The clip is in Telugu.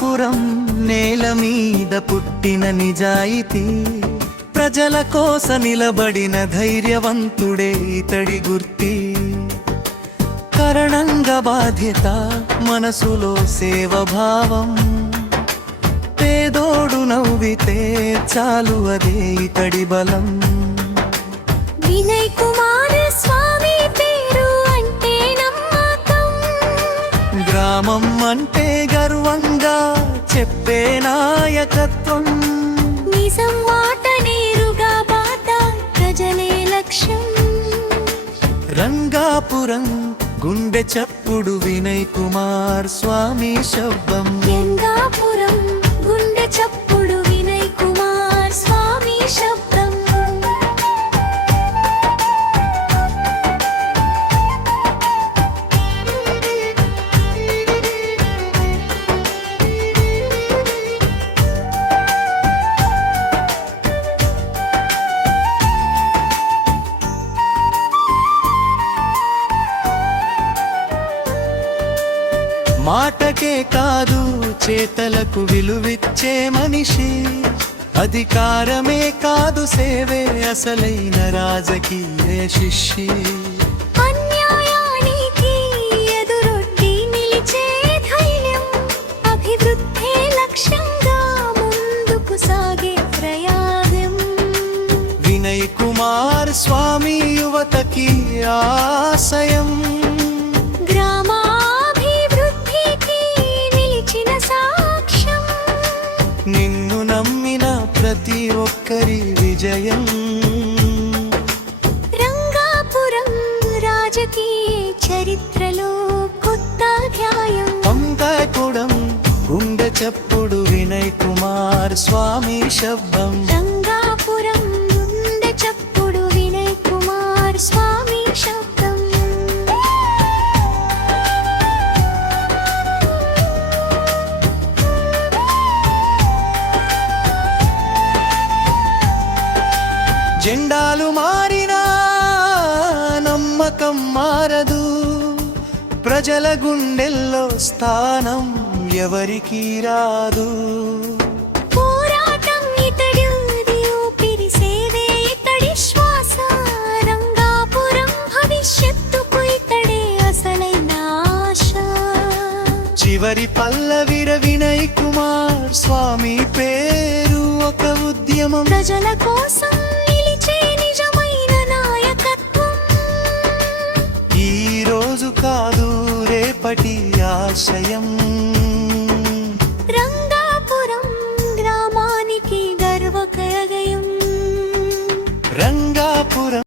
రంగాపురం నేల మీద పుట్టిన నిజాయితీ, ప్రజల కోస నిలబడిన ధైర్యవంతుడే ఇతడి గుర్తి. కరణంగా బాధ్యత, మనసులో సేవభావం, పేదోడు నవ్వితే చాలు అదే ఇతడి బలం. వినయ్ కుమార్ స్వామి పేరు అంటే నమ్మకం, గ్రామం అంటే గర్వంగా చెప్పే నాయకత్వం. నిజం మాట నేరుగా బాట, ప్రజలే లక్ష్యం. రంగాపురం గుండె చప్పుడు వినయ్ కుమార్ స్వామి శబ్దం. రంగాపురం గుండె చప్పుడు వినయ్ కుమార్ స్వామి శబ్దం. మాటకే కాదు చేతలకు విలువిచ్చే మనిషి, అధికారమే కాదు సేవే అసలైన రాజకీయ శిష్యి. అన్యాయానికి ఎదురొడ్డి నిలిచే ధైర్యం, అభివృద్ధి లక్ష్యంగా ముందుకు సాగే ప్రయాణం. వినయ్ కుమార్ స్వామి యువతకి ఆశయం, నిన్ను నమ్మిన ప్రతి ఒక్కరి విజయం. రంగాపురం రాజకీయ చరిత్రలో కొత్త అధ్యాయం. రంగాపురం గుండె చప్పుడు వినయ్ కుమార్ స్వామి శబ్దం. రంగాపురం గుండె చప్పుడు వినయ్ కుమార్ స్వామి శబ్దం. జెండాలు మారినా నమ్మకం మారదు, ప్రజల గుండెల్లో స్థానం ఎవరికీ రాదు. పోరాటం ఇతడిది, ఊపిరి సేవే ఇతడి శ్వాస. రంగాపురం భవిష్యత్తుకు ఇతడే అసలైన ఆశ. చివరి పల్లవిర వినయ్ కుమార్ స్వామి పేరు ఒక ఉద్యమం. ప్రజల కోసం